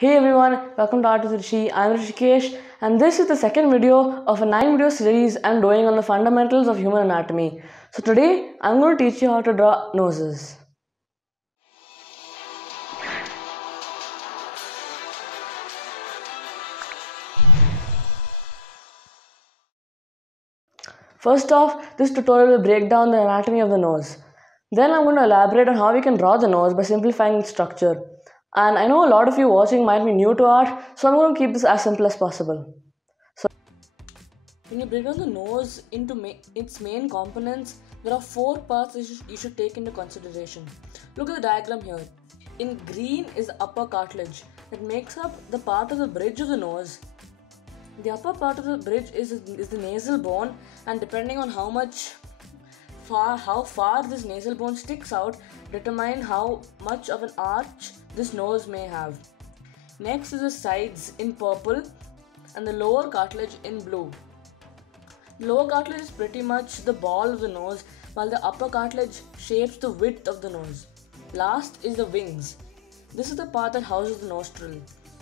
Hey everyone, welcome to Art with Rishi. I'm Rishikesh, and this is the second video of a 9 video series I'm doing on the fundamentals of human anatomy. So today I'm going to teach you how to draw noses. First off, this tutorial will break down the anatomy of the nose. Then I'm going to elaborate on how we can draw the nose by simplifying its structure. And I know a lot of you watching might be new to art, so I'm going to keep this as simple as possible. When you break down the nose into its main components, there are 4 parts that you should take into consideration. Look at the diagram here. In green is the upper cartilage that makes up the part of the bridge of the nose. The upper part of the bridge is the nasal bone, and depending on how far this nasal bone sticks out determine how much of an arch this nose may have. Next is the sides in purple and the lower cartilage in blue. Lower cartilage is pretty much the ball of the nose, while the upper cartilage shapes the width of the nose. Last is the wings. This is the part that houses the nostril.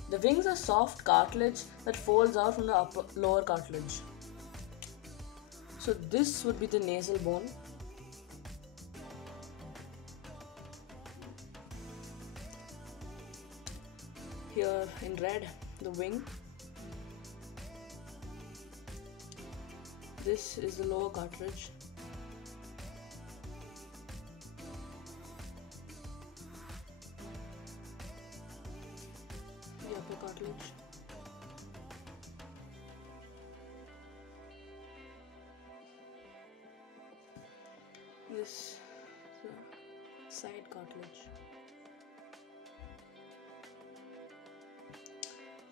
The wings are soft cartilage that folds out from the lower cartilage. So this would be the nasal bone. Here in red, the wing. This is the lower cartilage. The upper cartilage. This the side cartilage.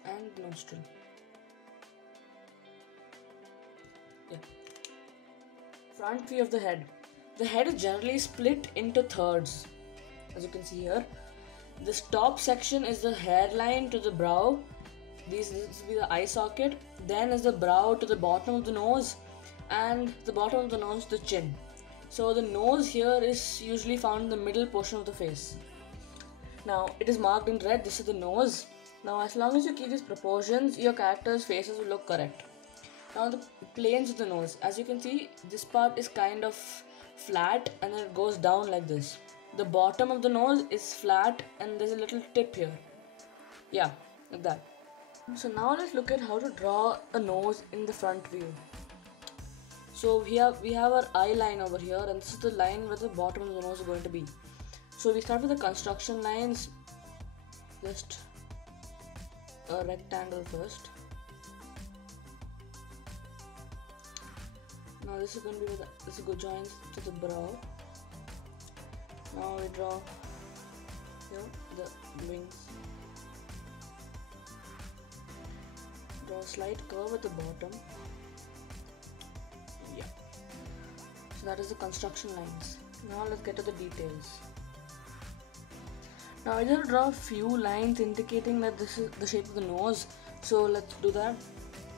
And nostril. Front view of the head. The head is generally split into thirds. As you can see here, this top section is the hairline to the brow. This will be the eye socket. Then is the brow to the bottom of the nose, and the bottom of the nose to the chin. So the nose here is usually found in the middle portion of the face. Now it is marked in red. This is the nose. Now as long as you keep these proportions, your character's faces will look correct. Now the planes of the nose. As you can see, this part is kind of flat and then it goes down like this. The bottom of the nose is flat and there's a little tip here. Yeah, like that. So now let's look at how to draw a nose in the front view. So here we have our eye line over here, and this is the line where the bottom of the nose is going to be. So we start with the construction lines. Just a rectangle first. Now this is going to be this good joins to the brow. Now we draw here the wings. Draw a slight curve at the bottom. Yeah. So that is the construction lines. Now let's get to the details. Now I just draw a few lines indicating that this is the shape of the nose. So let's do that.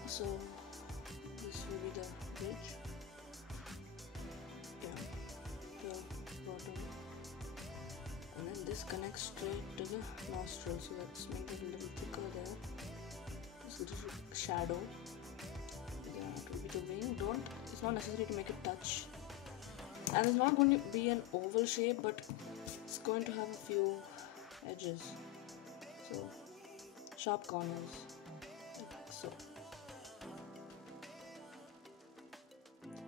So this will be the bridge. And then this connects straight to the nostril, so let's make it a little thicker there. This little shadow. Yeah, it will be the wing. It's not necessary to make it touch. And it's not going to be an oval shape, but it's going to have a few edges. So, sharp corners. Like so.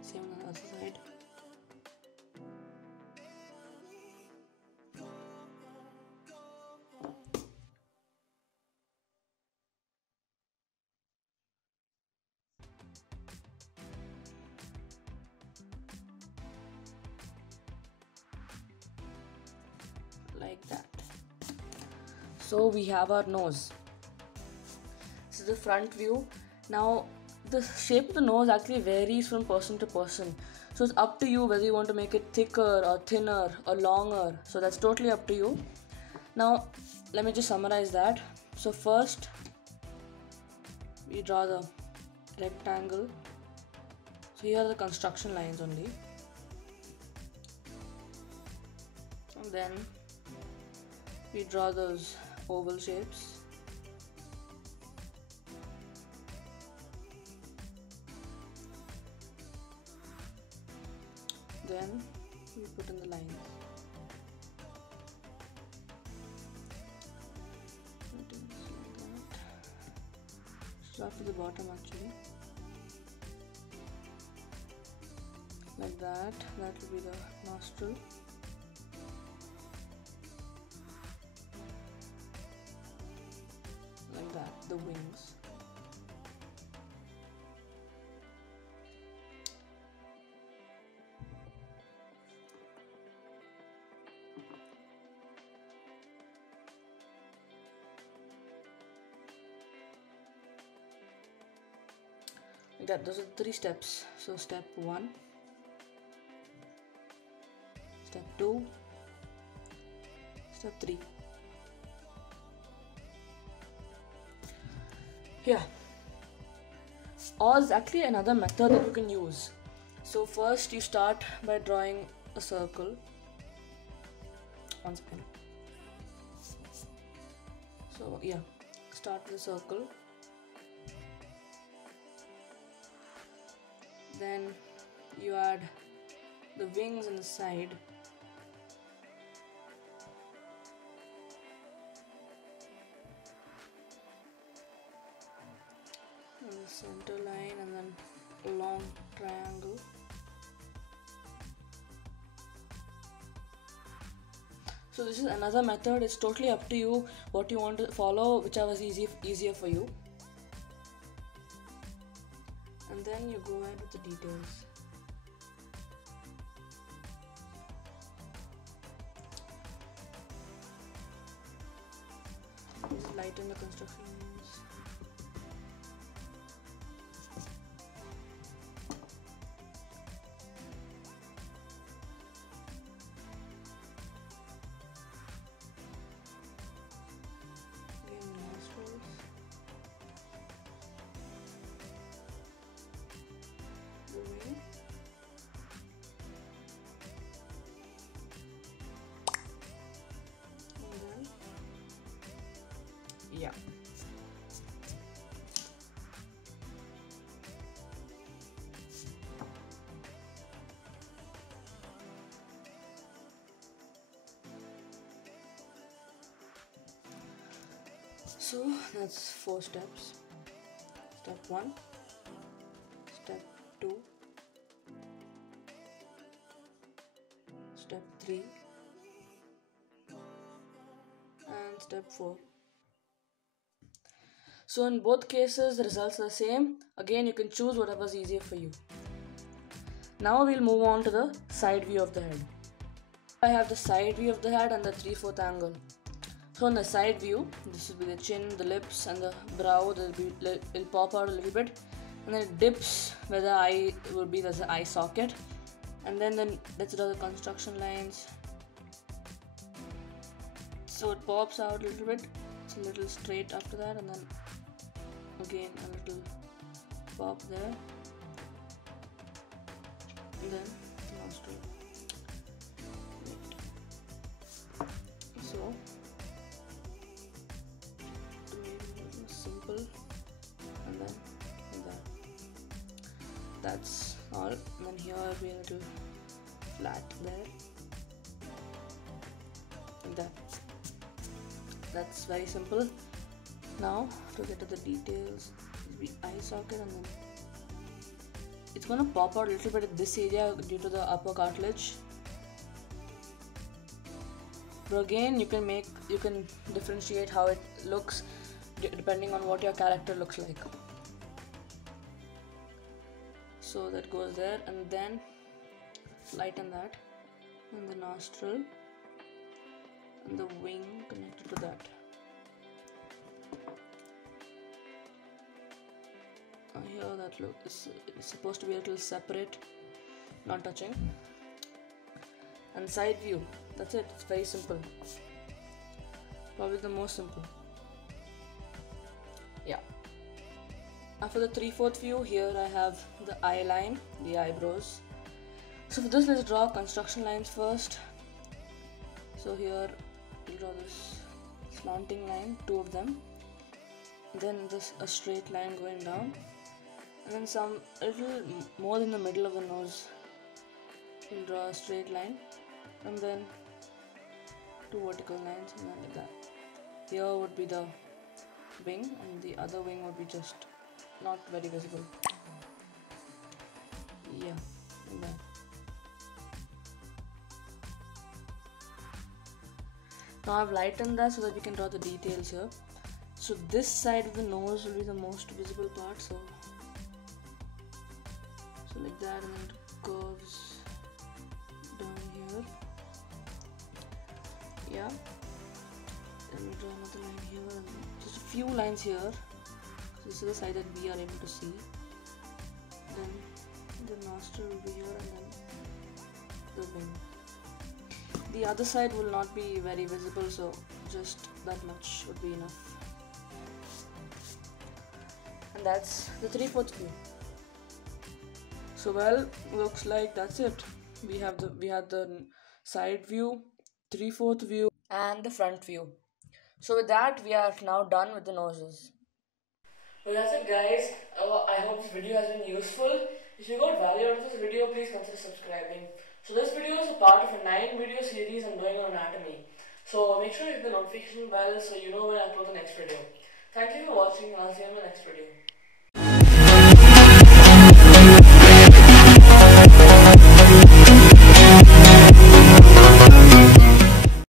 Same on the other side. Like that. So we have our nose. This is the front view. Now the shape of the nose actually varies from person to person. So it's up to you whether you want to make it thicker or thinner or longer. So that's totally up to you. Now let me just summarize that. So first we draw the rectangle. So here are the construction lines only. And then we draw those oval shapes. Then we put in the lines. Start to the bottom actually. Like that. That will be the nostril. Like that, the wings. Like that, those are 3 steps. So step 1, step 2, step 3. Yeah. Or is actually another method that you can use. So first you start by drawing a circle. One second. So yeah, start with a circle. Then you add the wings on the side. And the center line, and then a long triangle. So this is another method. It's totally up to you what you want to follow, whichever is easier for you. And then you go ahead with the details. Just lighten the construction lines. Again, nostrils. The wing. And then, yeah. So that's 4 steps. Step 1, step 2, step 3, and step 4. So in both cases the results are the same. Again, you can choose whatever is easier for you. Now we'll move on to the side view of the head. I have the side view of the head and the 3/4 angle. So on the side view, this will be the chin, the lips, and the brow. It'll pop out a little bit, and then it dips where the eye will be. There's an eye socket, and then let's draw the construction lines. So it pops out a little bit. It's a little straight after that, and then again a little pop there, and then the nostril. So simple, and then that's all. And then here will be a little flat there, like that. That's very simple. Now to get to the details, it'll be eye socket, and then it's gonna pop out a little bit at this area due to the upper cartilage. But again, you can differentiate how it looks depending on what your character looks like. So that goes there, and then lighten that, and the nostril and the wing connected to that. Here that look is supposed to be a little separate, not touching. And side view, that's it. It's very simple, probably the most simple. Yeah. Now for the 3/4 view, here I have the eye line, the eyebrows. So for this, let's draw construction lines first. So here we'll draw this slanting line, 2 of them, then this a straight line going down, and then some a little more in the middle of the nose. we'll draw a straight line and then 2 vertical lines and then like that. Here would be the wing and the other wing would be just not very visible. Yeah, like that. Now I've lightened that so that we can draw the details here. So this side of the nose will be the most visible part, so like that, and then it curves down here. Yeah, and we draw another line here and just a few lines here. This is the side that we are able to see. Then the nostril will be here and then the wing. The other side will not be very visible, so just that much would be enough. And that's the 3/4 view. So well, looks like that's it. We had the side view, 3/4 view, and the front view. So with that, we are now done with the noses. Well, that's it, guys. I hope this video has been useful. If you got value out of this video, please consider subscribing. So this video is a part of a 9-video series I'm doing on anatomy. So make sure you hit the notification bell so you know when I upload the next video. Thank you for watching and I'll see you in the next video.